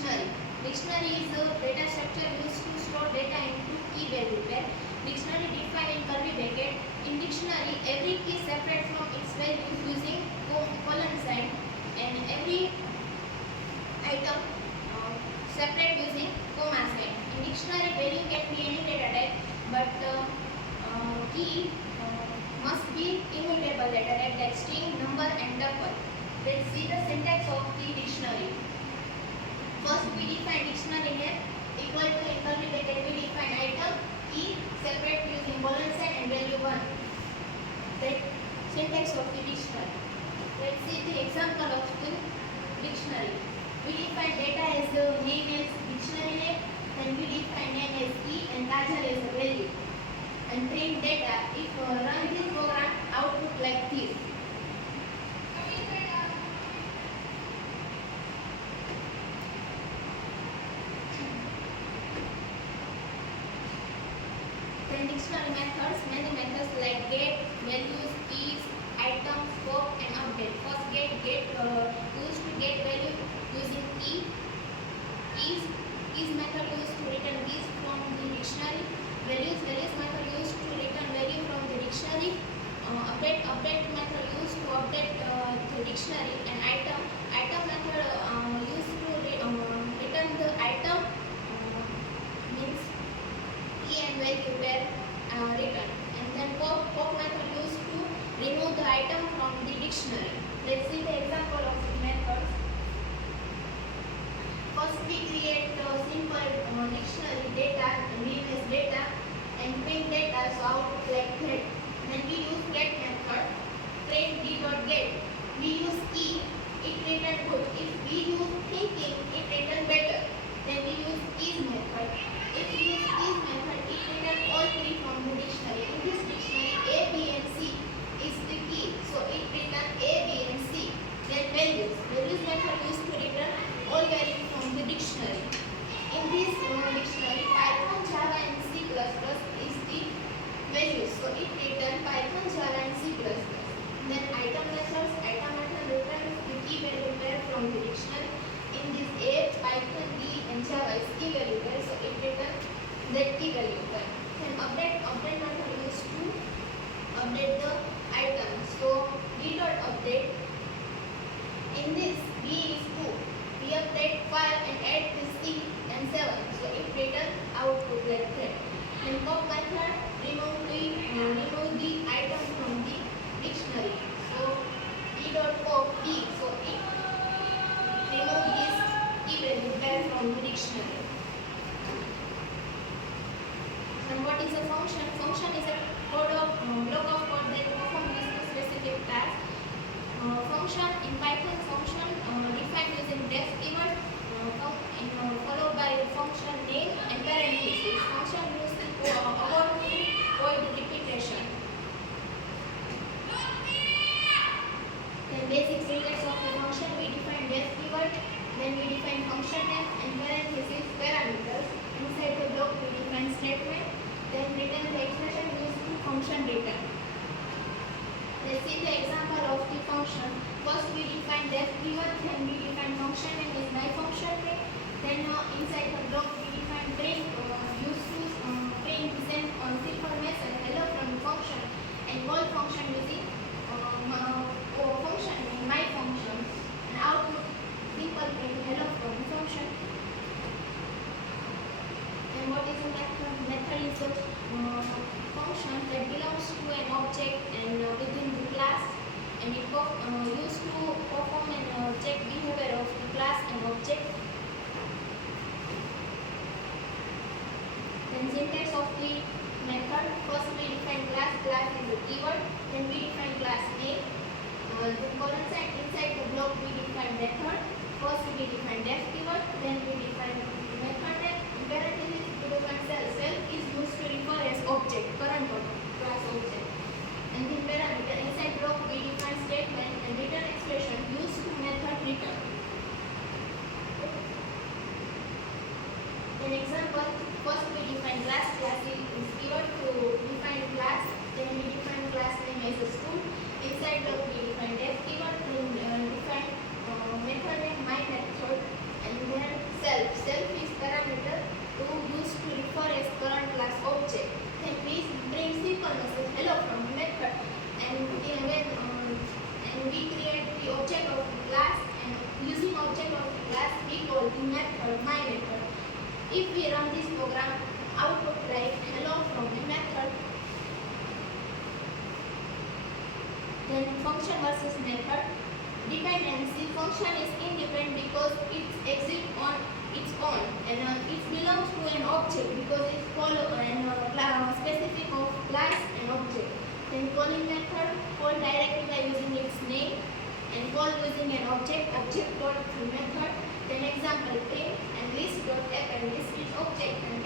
Dictionary. Dictionary is a data structure used to store data into key value pair. Dictionary defined in curly bracket. In dictionary, every key separate from its value using colon sign, and every item separate using comma sign. In dictionary, value can be any data type, but key must be immutable data type like string, number, and tuple. Let's see the syntax of the dictionary. First, we define dictionary name equal to in curly bracket we define item, key separate using colon sign and value 1. That syntax of the dictionary. Let's see the example of the dictionary. We define data as the name as dictionary name, then we define name as key and Kajal as the value. And print data. If run this program, output like this. Then dictionary methods, many methods like get, values, keys, item, scope, and update. First get used to get value using keys method used to return keys from the dictionary. Values method used to return value from the dictionary. Update method used to update the dictionary. And item method used to return the item, means key and value pair return. And then pop method used to remove the item from the dictionary. Let's see the example of the methods. First we create simple dictionary data, name as data, and print data, so output like that. Then we use get method, print d.get. We use key, it return good. If we use thinking, it return better. Then we use keys method. If we use keys method, it return all three from the dictionary. In this dictionary, A, B, and C is the key, so it return A, B, and C. Then values method used to return all values from the dictionary. In this dictionary, Python, Java, and C++ is the values, so it return Python, Java, and C++. Then item method returns the key value pair from the dictionary. In this A, Python, D, and Java is key value pair, so it return that key value pair. Then update method used to update the item, so d.update. In this, B is 2. We update 5 and add the C and 7, so it return output like that. Then pop method remove the item from the dictionary, so d.pop D, so it remove this key value pair from the dictionary. And what is a function? Function is a block of code that performs this specific task. Function in Python, function defined using def keyword followed by the function name and parentheses. Function used to avoid repetition. Then basic syntax of the function, we define def keyword, then we define function name and parentheses parameters. Inside the block we define statement, then return the expression used to function return. Let's see the example of the function. First we define def keyword, then we define function name is my function name. Then inside the block we define print used to print send simple message hello from the function, and call function using function name my function, and output simple print hello from the function. And what is a method? Method is a function that belongs to an object and within the class, and it used to perform and check behavior of the class and object. Then syntax of the method. First we define class is a keyword, then we define class name. The colon sign inside the block we define method. First we define def keyword, then we define method name. Parentheses we define self is used to refer as object, current object, class object. And the parameter inside block we define statement and return expression used to method return. An example, first we define class is keyword to define class, then we define class name as a school. Inside block we define def keyword, then define method name my method, and then self. method, my method. If we run this program, output write hello from a method. Then function versus method. Dependency. Function is independent because it exists on its own, and it belongs to an object because it follows an specific of class and object. Then calling method, call directly by using its name, and call using an object dot through method. Then example print and list dot append. List is object and